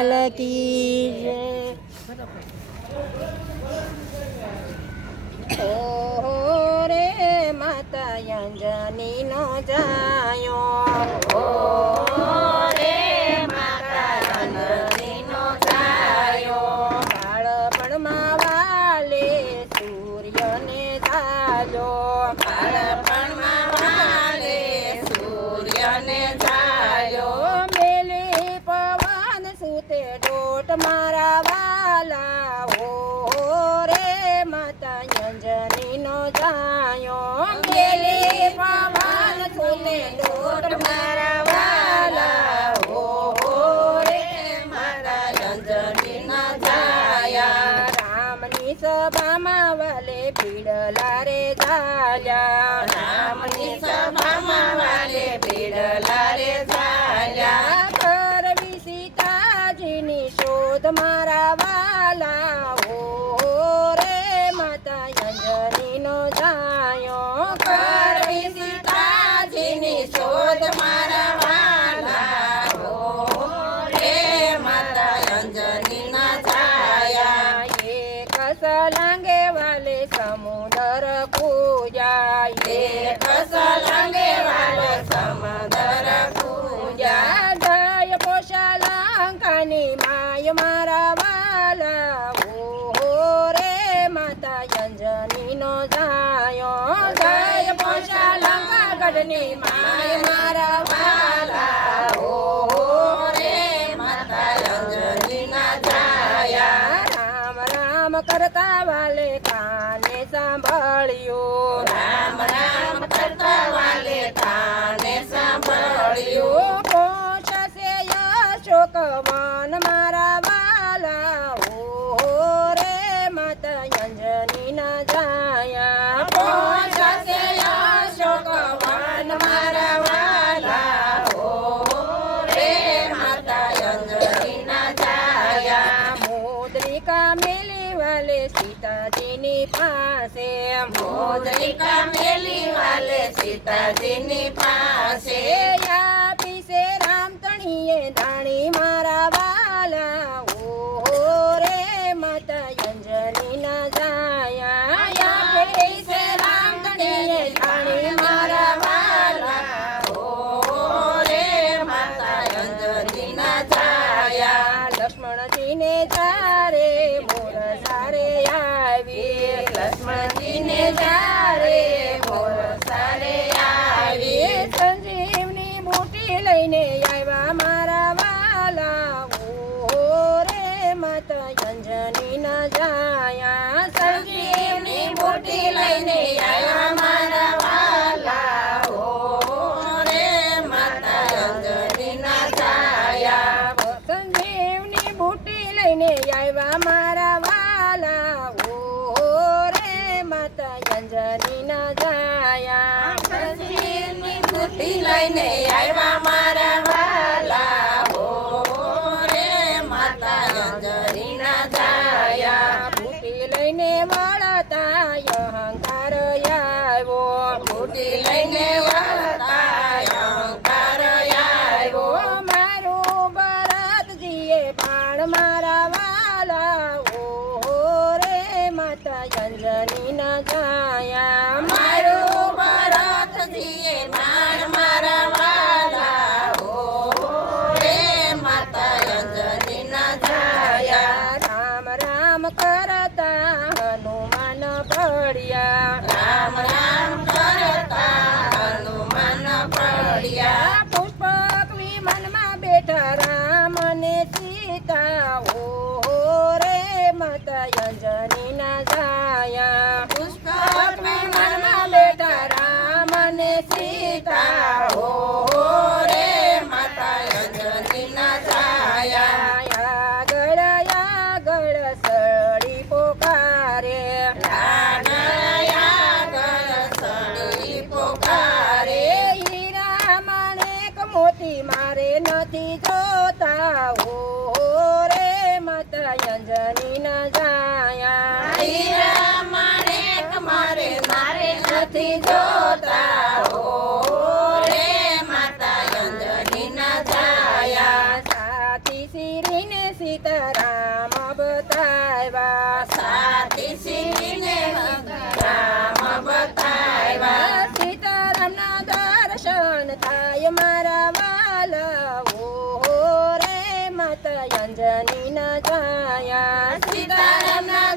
લાલ કી જય. ઓહો રે માતા અંજની નો જાયો, ઓહો રે માતા અંજની નો જાયો. બાળપણમાં વાલે સૂર્યને જાયો, બાળપણમાં વાલે સૂર્યને જાયો. મેલી પવન સુતે ડોટ મારા વાલા, ઓહો રે માતા અંજની નો જાયો. મેલી પવન સુતે ડોટ મારા વાલા, ઓહો રે માતા અંજની નો જાયા. રામની સભામાં વાલે પીડલા રે જાલ્યા, રામની સભામાં વાલે પીડલા રે જાલ્યા. કરવી સીતાજીની શોધ મારા વાલા, ઓહો રે માતા અંજની નો જાયો. કરવી સીતાજીની શોધ મારા વાલા, ઓહો રે માતા અંજની ના જાયા. એક સલાંગે વાલે સમુદર પૂજા, એક સલાંગે વાલે સમુદર પૂજા. જય પોશાલંકાની માય મારા વાલા, ઓહો રે માતા અંજની નો જાયો. જય પોશાલંકા ગઢની માય મારા વાલા, ઓહો રે માતા અંજની ના જાયા. રામ રામ કરતા વાલે કાને સાંભળ્યું, રામ રામ કરતા વાલે કાને સાંભળ્યું. પોષાશે અશોક વન મારા વાલા, ઓહો રે માતા અંજની ના જાયા. પોષાશે અશોક વન મારા વાલા, ઓહો રે માતા અંજની ના જાયા. મુદ્રિકા મેલી વાલે સીતાજીની પાસે, મુદ્રિકા મેલી વાલે સીતાજીની પાસે. આપી છે રામ તણીએ ધાણી મારા વાલા, ઓહો રે માતા અંજની ના જાયા. આપી છે રામ તણીએ ધાણી મારા વાલા, ઓહો રે માતા અંજની ના જાયા. લક્ષ્મણજીને જારે મોર સારે આવી, લક્ષ્મણજીને જારે મોર સારે આવી. સંજીવની બુટી લઈને આવ્યા મારા વાલા, ઓહો રે માતા અંજની ના જાયા. સંજીવની બુટી લઈને આવ્યા મારા વાલા, ઓહો રે માતા અંજની ના જાયા. સંજીવની બુટી લઈને આવ્યા મારા વાલા, ઓહો રે માતા અંજની ના જાયા. સંજીવની બુટી લઈને આવ્યા મારા વાલા, ઓહો રે માતા અંજની ના જાયા. બુટી લઈને વળતા અહંકાર આવ્યો, બુટી લઈને વળતા અહંકાર આવ્યો. મારું ભરતજીએ બાણ મારા વાલા, ઓહો રે માતા અંજની ના જાયા. મારું ભરતજીએ બાણ મારા વાલા, ઓહો રે માતા અંજની ના જાયા. રામ રામ કરતા હનુમાન પડ્યા, રામ રામ કરતા હનુમાન પડ્યા. પુષ્પક વિમાનમાં બેઠા રામ ને સીતા, ઓહો રે માતા અંજની ના જાયા. પુષ્પક વિમાનમાં બેઠા રામ ને સીતા, ઓહો રે માતા અંજની ના જાયા. આગળ આગળ સડી પોકારે, આગળ આગળ સડી પોકારે. હીરા માણેક મોતી મારે નથી જોતા, ઓહો રે માતા અંજની ના જાયા. હીરા માણેક મારે નથી જોતા, ઓહો રે માતા અંજની ના જાયા. સાથી શિરીને સીતારામ બતાવ્યા સાતી શિરીને રામ બતાવ્યા સીતારામના દર્શન થાય મારા વાલા ઓ રે માતા અંજની ના જાયા સીતારામના